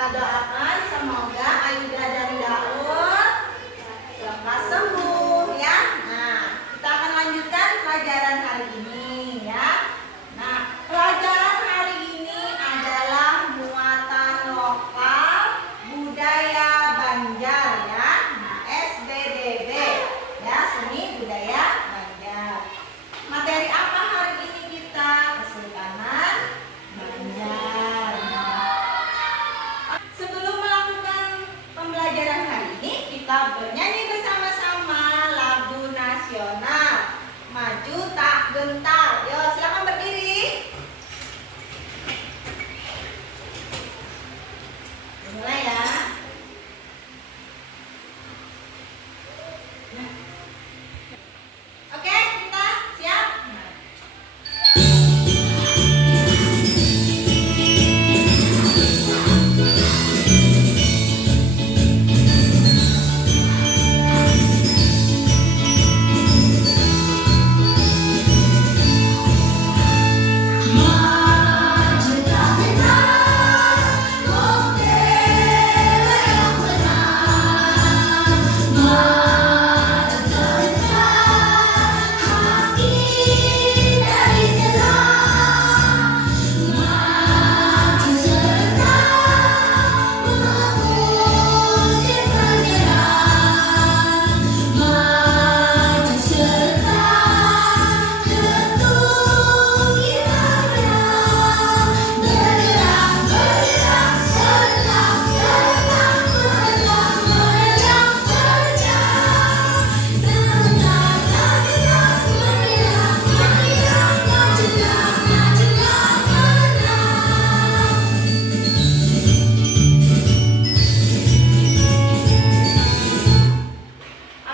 kita doakan semoga Aida dan Daud lekas sembuh ya. Nah, kita akan lanjutkan pelajaran hari ini ya. Nah, pelajaran hari ini adalah muatan lokal budaya Banjar ya. Nah, SBBB ya, seni budaya Banjar. Materi apa hari ini kita? Kesultanan Banjar. Sebelum melakukan pembelajaran hari ini, kita bernyanyi bersama-sama lagu nasional Maju Tak Gentar. Yo, silakan berdiri. Mulai ya. Oke, kita siap?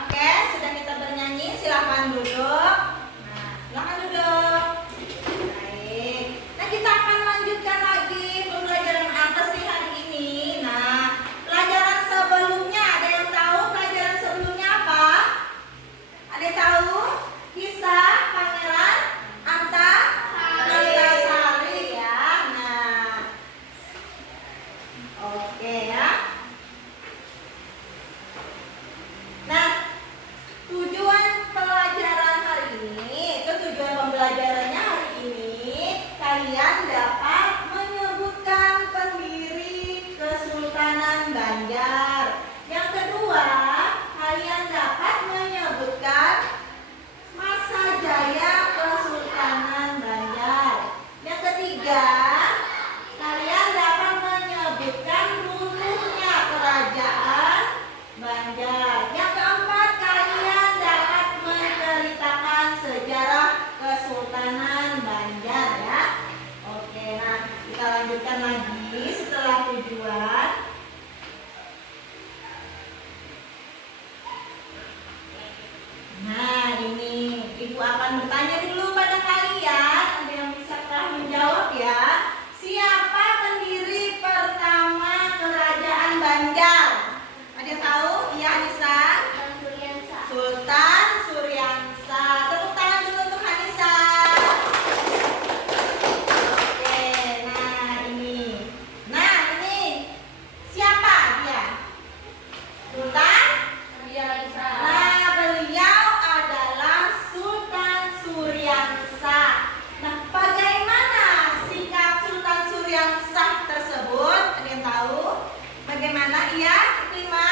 Oke, sudah kita bernyanyi, silakan duduk. Nah, silakan duduk. Baik. Nah, kita akan lanjutkan lagi pembelajaran apa sih hari ini? Nah, pelajaran sebelumnya ada yang tahu pelajaran sebelumnya apa? Ada yang tahu? Kisah Pangeran Antasari ya. Nah, oke ya. Nah, tujuan pelajaran hari ini, tujuan pembelajarannya hari ini, kalian dapat menyebutkan pendiri Kesultanan Banjar. Yang kedua, kalian dapat menyebutkan masa jaya Kesultanan Banjar. Yang ketiga, kalian dapat menyebutkan runtuhnya kerajaan Banjar. Yang keempat, kalian dapat menceritakan sejarah Kesultanan Banjar ya. Oke, nah kita lanjutkan lagi setelah tujuan. Nah, ini Ibu akan bertanya dulu pada kalian. Ada yang bisakah menjawab ya? Siapa pendiri pertama kerajaan Banjar? Ada yang tahu? Iya, Anissa? Sultan Suryansa. Tepuk tangan dulu untuk Anissa. Oke, nah ini siapa dia? Sultan? Nah, beliau adalah Sultan Suryansa. Nah, bagaimana sikap Sultan Suryansa tersebut? Ada yang tahu? Bagaimana ia? Lima?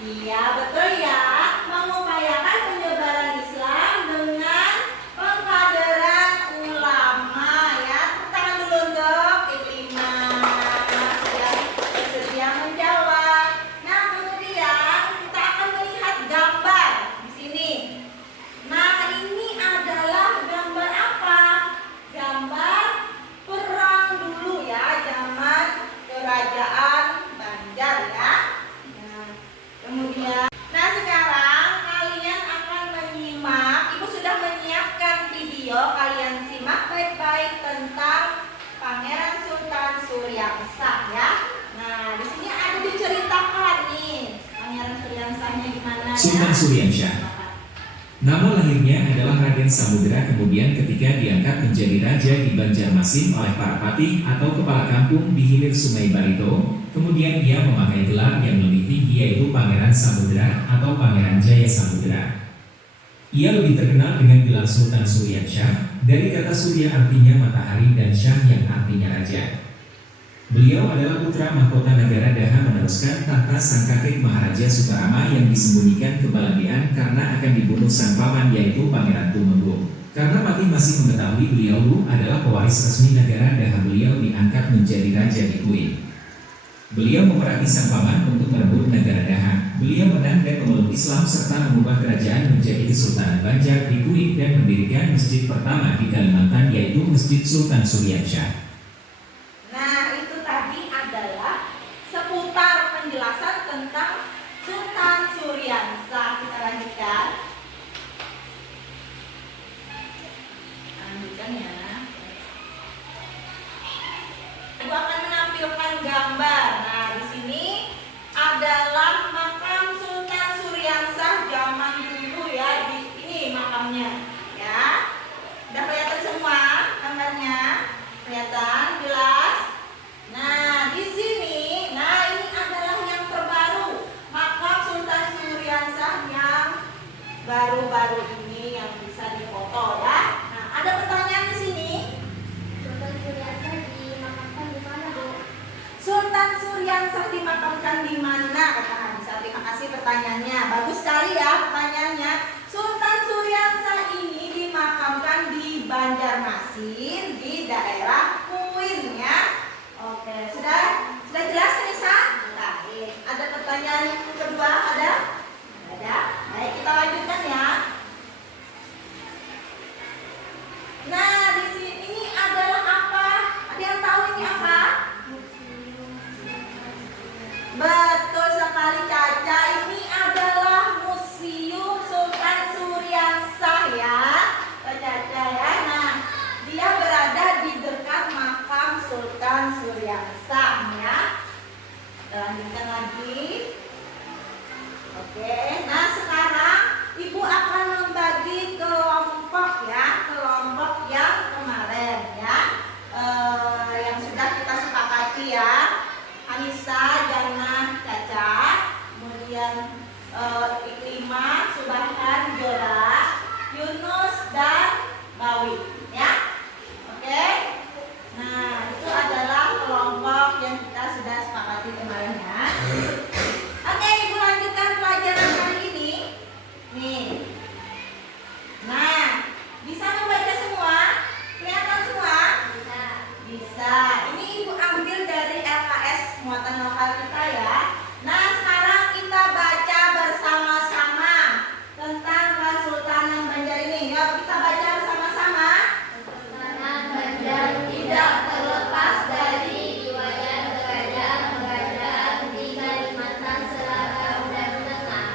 Iya, betul ya. Mengupayakan penyebaran Islam dengan pengkaderan ulama ya. Tepuk tangan dulu untuk Iklima. Sudah bersedia menjawab. Nah, kemudian kita akan melihat gambar di sini. Nah, ini adalah gambar apa? Gambar perang dulu ya, zaman kerajaan Banjar ya. Nah, kemudian, nah sekarang kalian akan menyimak. Ibu sudah menyiapkan video, kalian simak baik-baik tentang Pangeran Sultan Suryansa ya. Nah, di sini ada diceritakan nih Pangeran Suryansanya gimana ya. Sultan Suryansa. Nama lahirnya adalah adalah Raden Samudera. Kemudian ketika diangkat menjadi raja di Banjarmasin oleh para patih atau kepala kampung di hilir Sungai Barito, kemudian ia memakai gelar yang lebih tinggi yaitu Pangeran Samudera atau Pangeran Jaya Samudera. Ia lebih terkenal dengan gelar Sultan Suryansyah, dari kata Surya artinya matahari dan Syah yang artinya raja. Beliau adalah putra mahkota negara Daha meneruskan tahta sang kakek Maharaja Sutarama yang disembunyikan kebalagian karena akan dibunuh sang paman yaitu Pangeran Tumenggung. Karena Patih masih mengetahui beliau adalah pewaris resmi negara Daha, beliau diangkat menjadi raja di Kuit. Beliau memerangi sang paman untuk merebut negara Daha. Beliau menang dan memeluk Islam serta mengubah kerajaan menjadi Kesultanan Banjar di Kuit dan mendirikan masjid pertama di Kalimantan yaitu Masjid Sultan Suryansyah. Nah, itu tadi adalah seputar penjelasan tentang Sultan Suryansyah. Kita lanjutkan. Lanjutkan ya. Ibu akan menampilkan gambar. Nah, di sini adalah makam Sultan Suryansyah zaman dulu ya. Ini makamnya, ya. Udah kelihatan semua gambarnya? Kelihatan jelas? Nah, di sini, nah ini adalah yang terbaru, makam Sultan Suryansyah yang baru-baru ini yang bisa difoto ya. Nah, ada pertanyaan di sini. Sultan Suryansyah dimakamkan di mana, Bu? Sultan Suryansyah dimakamkan di mana? Kata Hanisa. Terima kasih pertanyaannya. Bagus sekali ya pertanyaannya. Sultan Suryansyah ini dimakamkan di Banjarmasin di daerah Kuit ya. Oke, sudah jelas Hanisa? Baik. Ada pertanyaan yang kedua? Ada? Ada. Baik, kita lanjutkan ya. Nah, di sini ini adalah apa? Ada yang tahu ini apa? Betul sekali Caca, ini adalah Museum Sultan Suryansyah ya, Caca ya. Nah, dia berada di dekat makam Sultan Suryansyah ya. Kita lanjutkan lagi. Oke, nah sekarang Ibu akan membagi kelompok ya, kelompok yang kemarin ya, yang sudah kita sepakati ya. Anissa, Jana, Caca, kemudian Iklimah, Subhan, Jora, Yunus, dan Bawi ya. Oke. Nah, itu adalah kelompok yang kita sudah sepakati kemarin ya. Oke, Ibu lanjutkan pelajaran kali ini. Nih. Nah, bisa membaca semua? Kelihatan semua? Bisa. Bisa. Ini Ibu ambil dari LKS muatan lokal kita ya. Nah, sekarang kita baca bersama-sama tentang Kesultanan Banjar ini. Yuk kita baca bersama-sama. Kesultanan Banjar tidak terlepas dari riwayat kerajaan-kerajaan di Kalimantan Selatan dan Tengah.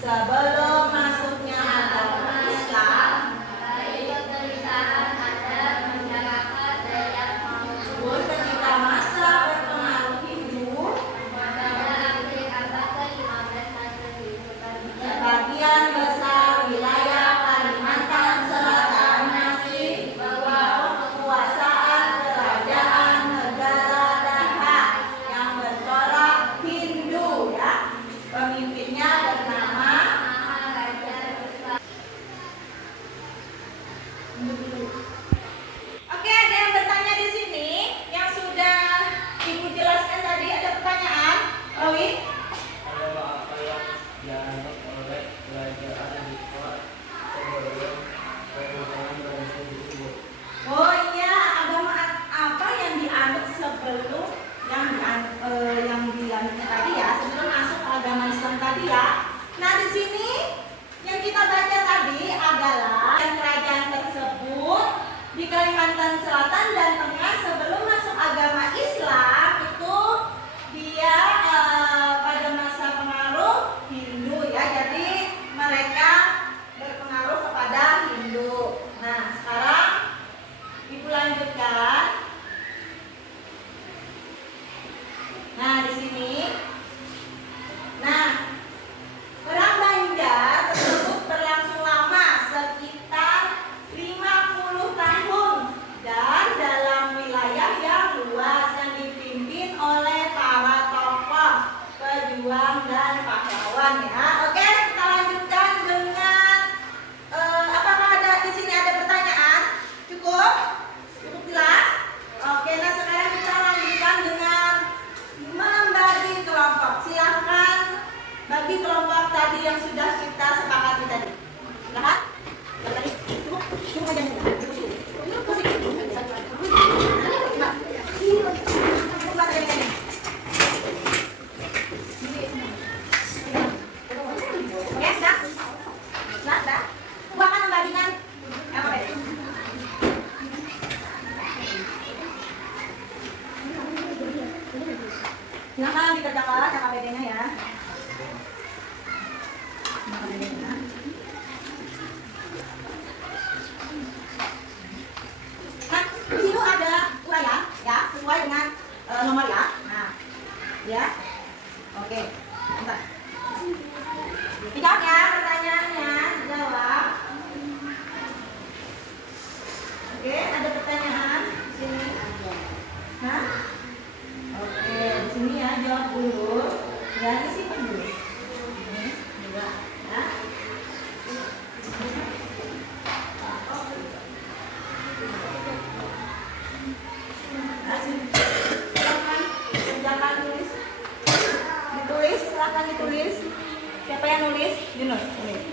Sebelum masuknya agama Islam, Baik pemerintahan adat masyarakat Dayak pun ketika masa berpengaruh Hindu, pada akhir abad ke-15 Masehi, sebagian besar wilayah Kalimantan Selatan masih di bawah kekuasaan kerajaan negara Daha yang bercorak Hindu ya. Pemimpinnya bernama Maharaja Oke, ada yang bertanya di sini yang sudah Ibu jelaskan tadi, ada pertanyaan? Rawi? Agama apa yang dianut oleh kerajaan di sebelum pemerintahan Banjar tersebut? Oh iya, agama apa yang dianut sebelum yang dianutnya tadi ya, sebelum masuk agama Islam tadi ya. Nah, di sini yang kita baca tadi adalah kerajaan tersebut di Kalimantan Selatan dan Tengah sebelum masuk agama Islam itu dia pada masa pengaruh Hindu ya. Jadi mereka berpengaruh kepada Hindu. Nah, sekarang Ibu lanjutkan. Nah, di sini. Nah, perang Banjar tersebut berlangsung lama, sekitar Silakan dikerjakan KKBD-nya ya. KKBD-nya. Nah, di sini ada uraian ya, sesuai dengan nomor ya. Nah, ya. Oke. Bentar. Dijawab ya pertanyaannya, jawab. Oke, ada pertanyaan di sini. Nah, oke, di sini ya jawab dulu. Ya, isi dulu. Ini juga, ya. Nah, sini. Silakan kerjakan tulis. Ditulis, silakan ditulis. Siapa yang nulis? Yunus, tulis.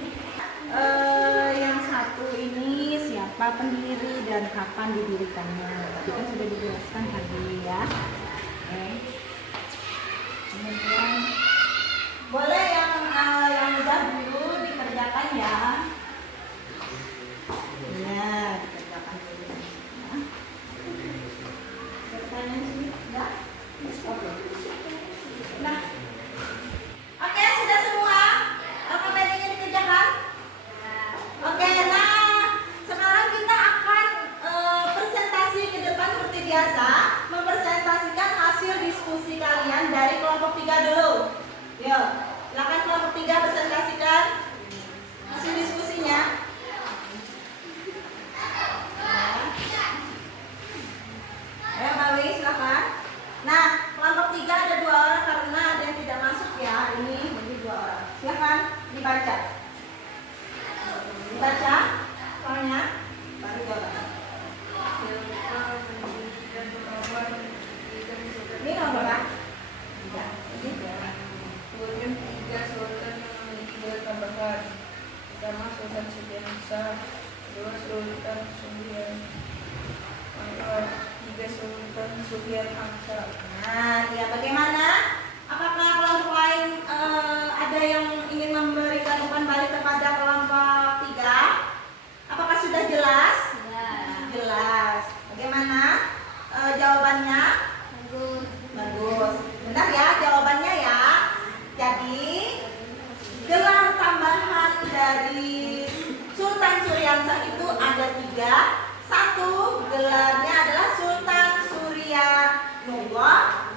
Yang satu ini siapa pendiri dan kapan didirikannya? Tadi kan sudah dijelaskan tadi ya. Oke. Kemudian boleh yang udah dulu dikerjakan ya. Ya, dikerjakan dulu. Ya. Ada pertanyaan sini? Enggak? Oke. Nah, oke, sudah semua? KKBD-nya dikerjakan? Oke, nah sekarang kita akan presentasi ke depan seperti biasa, mempresentasikan hasil diskusi kalian dari kelompok 3 dulu. Yuk, silakan kelompok 3 presentasikan hasil diskusinya. Ya, Mbak Wi, silakan. Nah, kelompok 3 ada 2 orang karena ada yang tidak masuk ya. Ini jadi 2 orang. Silakan dibaca. Dibaca soalnya baru jawaban. Ini nomor berapa? 3. Sultan 3 sultan yang memiliki tambahan. Pertama Sultan Sudiansa, kedua Sultan Sudian Anwar, 3 Sultan Sudian Angsa. Nah, ya bagaimana? Apakah kelompok lain ada yang ingin memberikan umpan balik kepada kelompok 3? Apakah sudah jelas? Jelas. Bagaimana jawabannya? Bagus. Bentar ya jawabannya ya. Jadi gelar tambahan dari Sultan Suryansa itu ada 3. Satu gelarnya adalah Sultan Surya Nullah.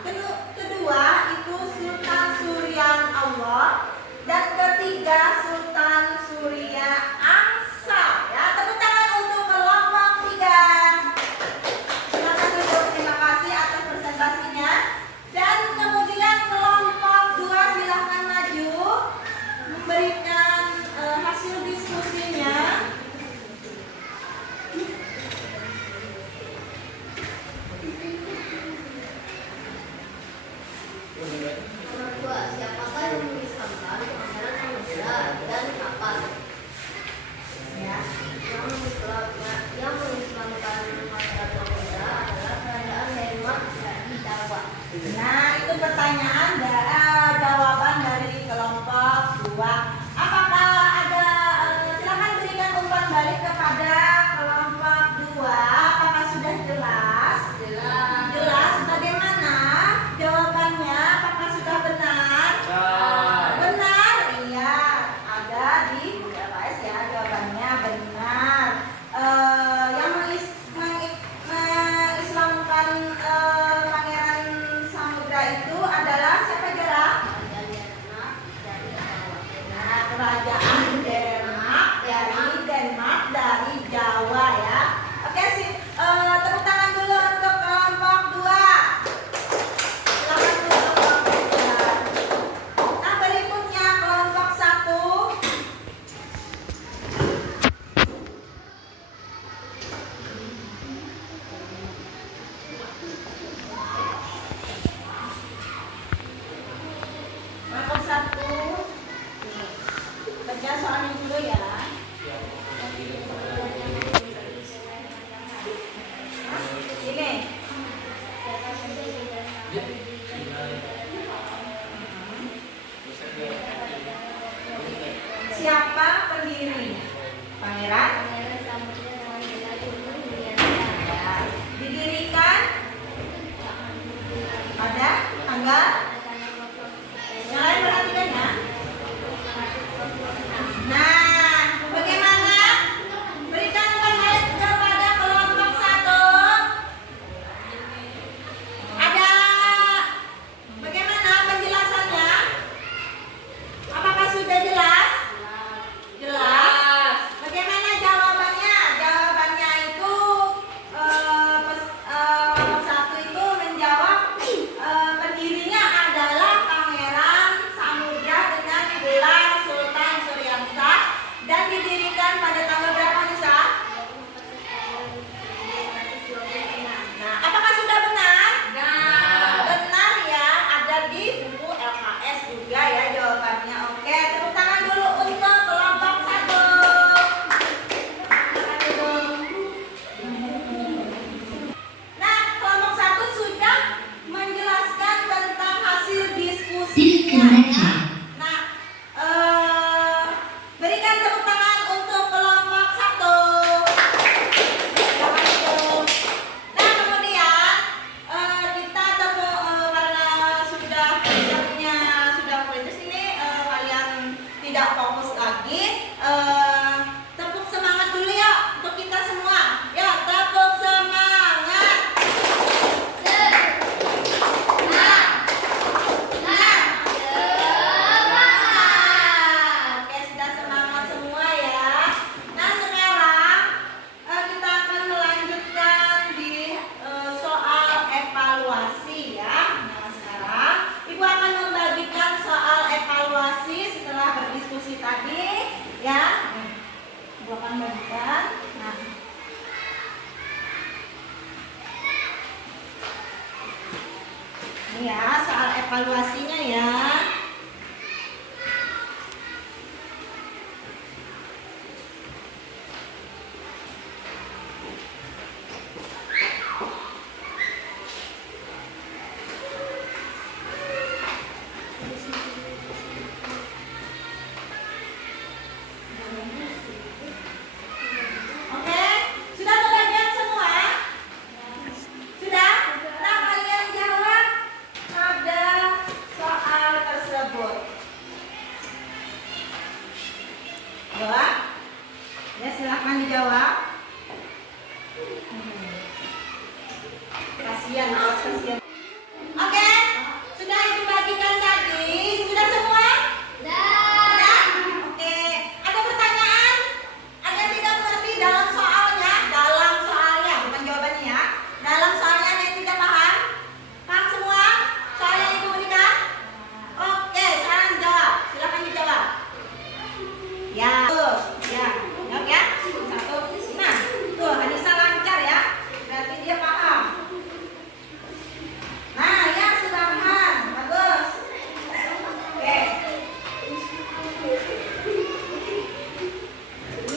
Kedua itu Sultan Suryan Allah. Dan ketiga Sultan Surya Angsa. Ya, tepuk tangan untuk kelompok 3. Silakan duduk. Terima kasih atas presentasinya. Dan kemudian kelompok 2 silahkan maju memberikan hasil diskusinya. Ini ya soal evaluasinya ya. Oke, sudah kebagian semua? Sudah? Nah, kalian jawab pada soal tersebut. Jawab? Ya, silahkan dijawab. Kasihan, kasihan. Oke, sudah ibu bagikan tadi. Sudah semua? Sudah? Oke. Ada pertanyaan? Ada yang tidak mengerti dalam soalnya? Dalam soalnya, bukan jawabannya ya. Dalam soalnya ada yang tidak paham? Paham semua? Soalnya ibu berikan? Oke, sekarang jawab. Silakan dijawab. Ya, tuh, ya, jawab ya. Satu. Nah, tuh Anissa lancar ya. Berarti dia paham. Nah, ya sudah paham. Bagus. Oke.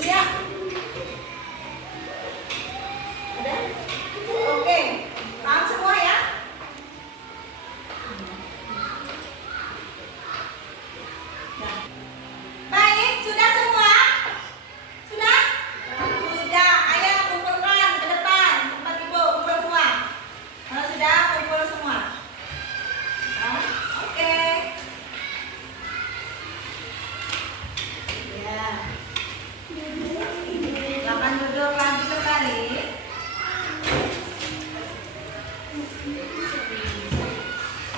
Iya. Ada? Oke. Paham semua ya? Nah. Baik, sudah semua? Sudah? Sudah. Ayo kumpulkan ke depan. Tempat ibu kumpul semua. Kalau sudah, kumpul semua. Nah, oke. Ya. Silakan duduk lagi kembali.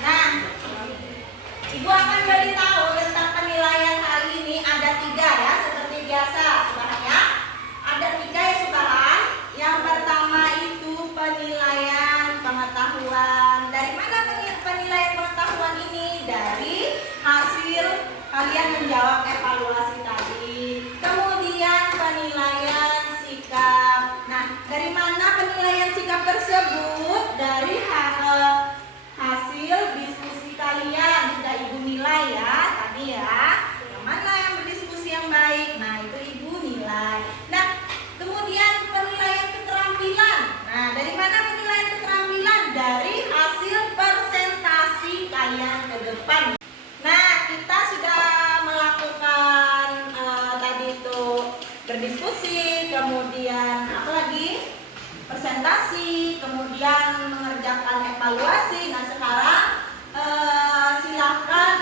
Nah, ibu akan beritahu tentang penilaian hari ini ada 3 ya, seperti biasa Subhan ya. Ada 3 ya Subhan. Yang pertama itu penilaian pengetahuan. Dari mana penilaian pengetahuan ini? Dari hasil kalian menjawab evaluasi tadi. Kemudian penilaian sikap. Nah, dari mana penilaian sikap tersebut? Dari hasil diskusi kalian. Sudah ibu nilai ya tadi ya. Yang mana yang berdiskusi yang baik? Nah, itu ibu nilai. Nah, kemudian penilaian keterampilan. Nah, dari mana penilaian keterampilan? Dari hasil presentasi kalian ke depan. Nah, kita sudah melakukan tadi itu berdiskusi, kemudian apa lagi? Presentasi, kemudian mengerjakan evaluasi. Nah, sekarang silakan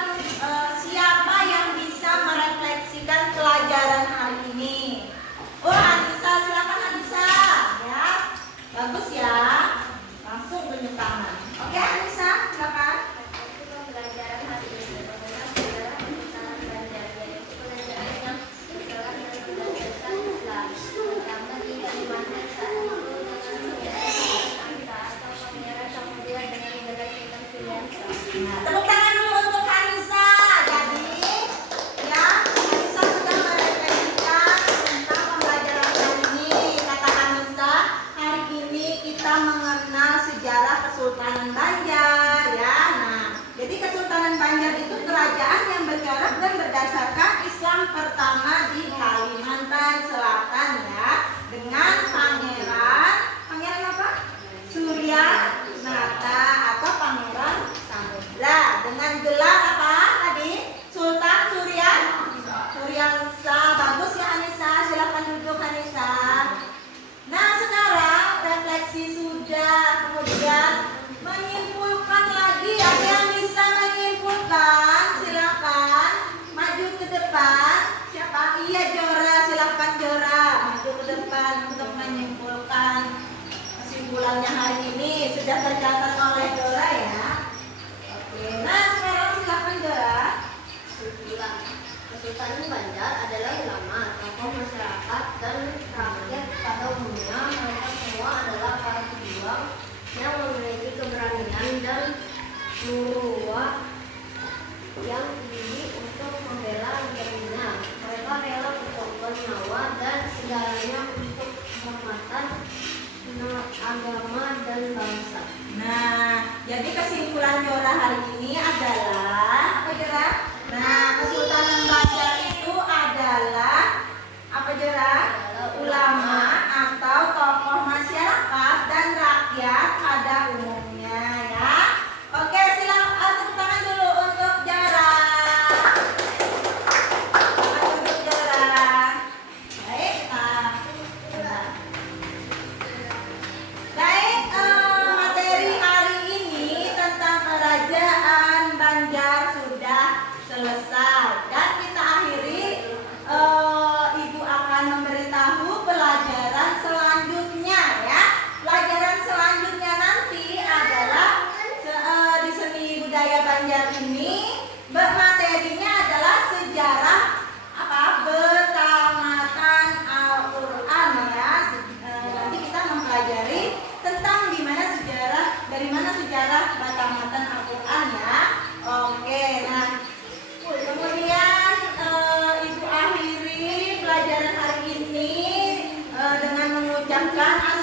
siapa yang bisa merefleksikan pelajaran hari ini? Oh, Anissa, silakan Anissa, ya. Bagus ya. Langsung tunjuk tangan. Oke, Anissa, silakan. Pembelajaran hari ini bagaimana saudara perpustakaan belajar, yaitu pelajaran yang bergerak dan berdasarkan Islam. Pertama, tidak dimana saat itu dengan kebiasaan angka atau kamera, kemudian dengan berdasarkan pilihan. Nah, tepuk tangan dulu untuk Anissa. Jadi, ya, Anissa sudah merefleksikan tentang pembelajaran hari ini. Kata Anissa, hari ini kita mengenal sejarah Kesultanan Banjar, ya. Nah, jadi Kesultanan Banjar itu kerajaan yang bergerak dan berdasarkan Islam pertama di Kalimantan Selatan, ya, dengan pangeran apa? Surya Nata atau Pangeran Samudra, dengan gelar apa tadi? Sultan Suryansa. Bagus ya Anissa, silakan duduk Anissa. Nah, sekarang refleksi sudah, kemudian menyimpulkan lagi. Ada yang bisa menyimpulkan? Silakan maju ke depan. Siapa? Iya, Jora, silakan Jora maju ke depan untuk menyimpulkan kesimpulannya hari ini. Sudah tercatat oleh Jora ya. Oke, nah sekarang silakan Jora. Kesultanan Banjar adalah ulama, tokoh masyarakat, dan rakyat pada umumnya. Mereka semua adalah para pejuang yang memiliki keberanian dan muruah yang tinggi untuk membela negaranya. Mereka rela berkorban nyawa dan segalanya untuk kehormatan agama dan bangsa. Nah, jadi kesimpulan Jora pada umumnya ya. Oke, silakan tepuk tangan dulu untuk Zara. Untuk Zara. Baik, baik, materi hari ini tentang kerajaan Banjar sudah selesai dan kita akhiri. Ibu akan memberitahu pelajaran selanjutnya ya. Pelajaran selanjutnya nanti adalah di seni budaya Banjar ini materinya adalah sejarah bertamatan Al-Qur'an ya. Nanti kita mempelajari tentang dari mana sejarah bertamatan Al-Qur'an ya. Oke, nah kemudian Ibu akhiri pelajaran hari ini dengan mengucapkan